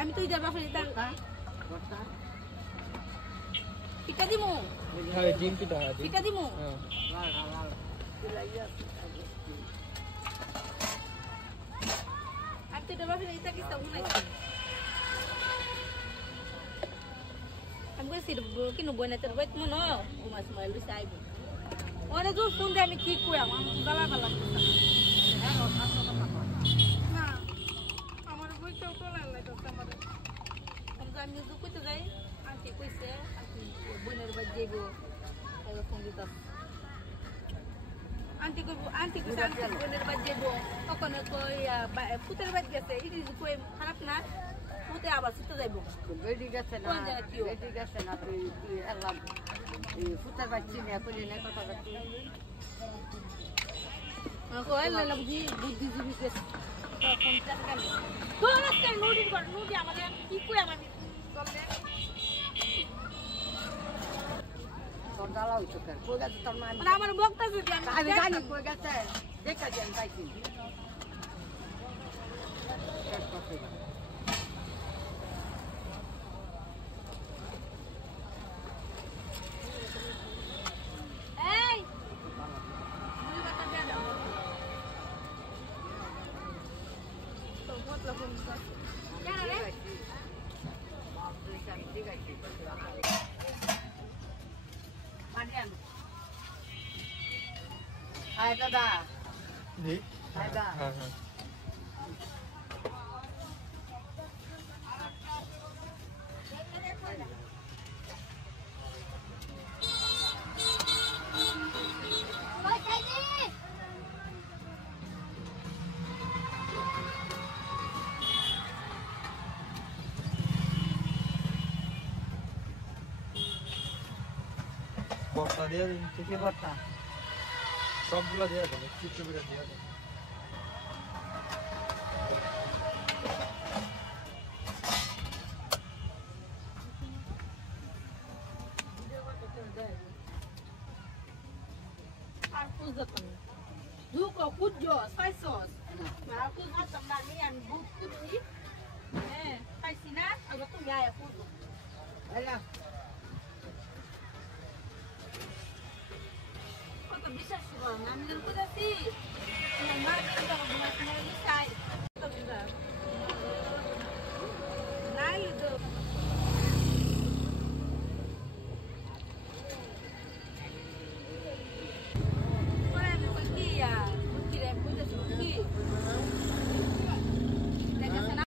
আমি তুই যাবা ফেলি তার পিঠা দিমু হ্যাঁ ডিম পিঠা দিমু আমি তুই যাবা ফেলি তাকে সব নাই আমি কইছি কি নবই না তোর বাইত মনো ঘুমা সময় লইছে আইব ওরে তো ফোন দে আমি ঠিক কই আমার গলা গলা না আমার বইটাও তো লাগে তো আমার আমি তো কইতে যাই আন্টি কইছে আন্টি বোনের বাড়ি যাইব তাহলে ফোন দিত আন্টি কইছে আন্টি বোনের বাড়ি যাইব তখন কই পুতের বাড়ি গেছে ইদি কই খারাপ না পুতে আবার ছুটে যাইব বেডি গেছে না তুই এলাম পুতের বাড়ি চিনে কইলে না কথা বলতি কই লালা বুদ্ধিজীবী গেছে তখন টাকা নেই তোরা কেন নোটি আমাদের কি কই আমার চলে তোর দালা হইতো কেন কই গেছে তোর মা আমার বক্তা যদি আমি জানি কই গেছে দেখা যান পাইছি এই মুই বাতা দে দাও তো বতলা ফোন কর জানা রে Hai dadah. জি Dadah. হ্যাঁ হ্যাঁ বর্তা দিয়ে দিন Ke bata. সবগুলো দিয়ে দেন চিত্র করে দিয়ে দেন Arpuz da também. Duco, cujo, faz sós. Arpuz vai também nem an buku ni. Faz sina, agora tu já é cujo. Ela. Kau tak bisa sih bang, ambil kuda sih. Mama kita buat semua bisa.